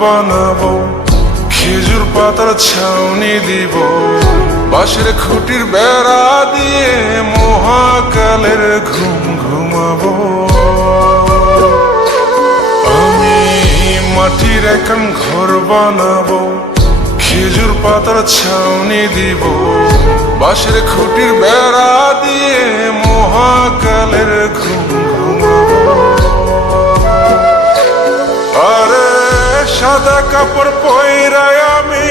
বানাবো, খেজুর পাতার ছাউনি দিব, বাঁশের খুঁটির বেড়া দিয়ে মহাকালের ঘুম ঘুমাবো। আমি মাটির এখন ঘর বানাবো, খেজুর পাতার ছাউনি দিব, বাঁশের খুঁটির বেড়া দিয়ে মহাকালের ঘুম ঘুমাবো। আরে সাদা কাপড় পয়রায় আমি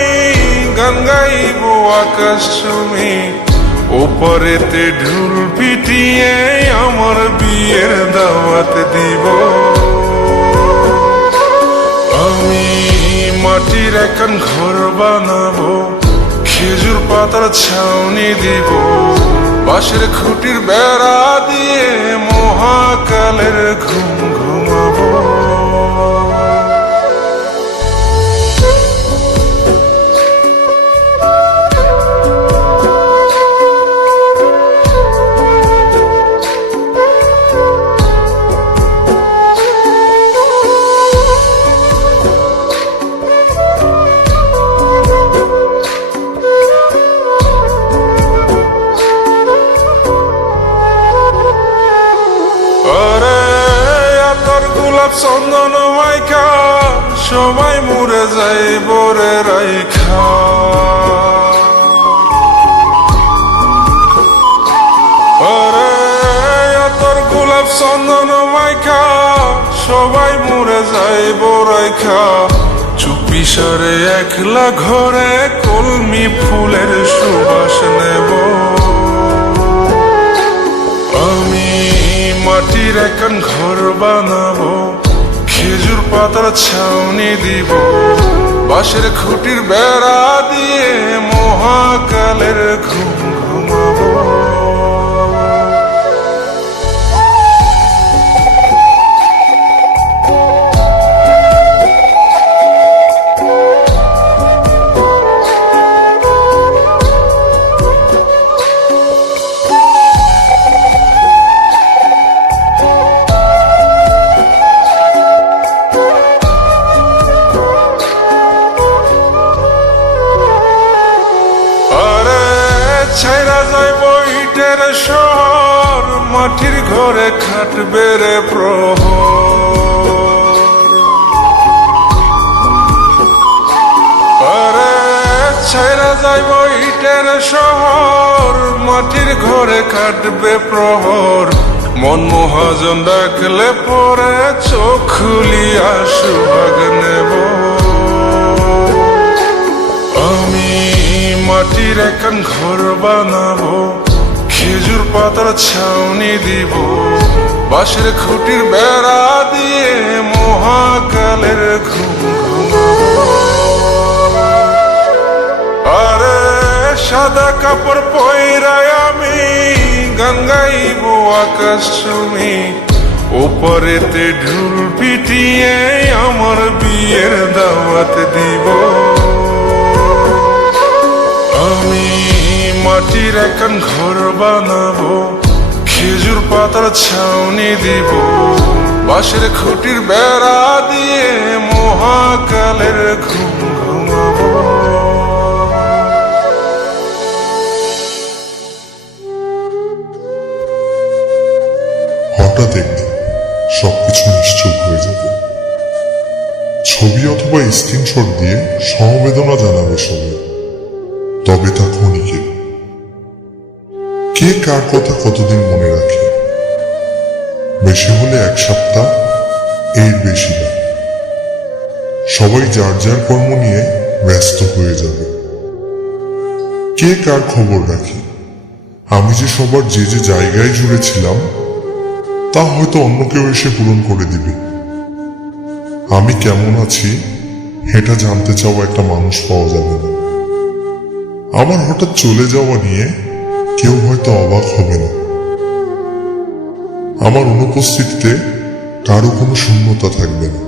গান গাইব আকাশ চুমি, ওপরেতে ঢুল পিটিয়ে আমার বিয়ের দাওয়াত দিব। আমি মাটির এখন ঘর বানাবো, খেজুর পাতার ছাউনি দিব, বাঁশের খুঁটির বেড়া দিয়ে মহাকালের ঘুম ঘুমাবো। চন্দন মাইকা সবাই মরে যাই বরে রাইখা, আরে তোর গোলাপ চন্দন মাইকা সবাই মরে যাই বরাইখা, চুপি সরে একলা ঘরে কলমি ফুলের সুবাস নেব। আমি মাটির এখন ঘর বানাবো, খেজুর পাতার ছাউনি দিব, বাঁশের খুঁটির বেড়া দিয়ে মহাকালের ঘুম ঘুমাবো। ছাইরা যাইব ইটের শহর, মাটির ঘরে খাটবে রে প্রহর। আরে ছাইরা যাইব ইটের শহর, মাটির ঘরে খাটবে প্রহর। মন মহাজন ডাকলে পরে চোখ খুলিয়া সুভাগ নেব। আমি মাটির এখন ঘর বানাবো, খেজুর পাতার ছাউনি দিব, বাঁশের খুঁটির বেড়া দিয়ে মহাকালের ঘুম ঘুমাবো। আরে সাদা কাপড় পয়রায় আমি গান গাইব আকাশ চুমি, ওপরেতে ঢুল পিটিয়ে আমার বিয়ের দাওয়াত দিব। আমি মাটির এখন ঘর বানাবো, খেজুর পাতার ছাউনি দিব, বাঁশের খুঁটির বেড়া দিয়ে মহাকালের ঘুম ঘুমাবো। হঠাৎ একদিন সবকিছু নিশ্চুপ হয়ে যাবে। ছবি অথবা স্ক্রিনশট দিয়ে সমবেদনা জানাবে সবাই, তবে তা ক্ষণিকের। কে কার কথা কতদিন মনে রাখে? বেশি হলে এক সপ্তাহ, এর বেশি না। সবাই যার যার কর্ম নিয়ে ব্যস্ত হয়ে যাবে। কে কার খবর রাখে? আমি যে সবার যে যে জায়গায় জুড়ে ছিলাম তা হয়তো অন্য কেউ এসে পূরণ করে দিবে। আমি কেমন আছি এটা জানতে চাওয়া একটা মানুষ পাওয়া যাবে না। আমার হঠাৎ চলে যাওয়া নিয়ে কেউ হয়তো অবাক হবে না। আমার অনুপস্থিতিতে কারো কোনো শূন্যতা থাকবে না।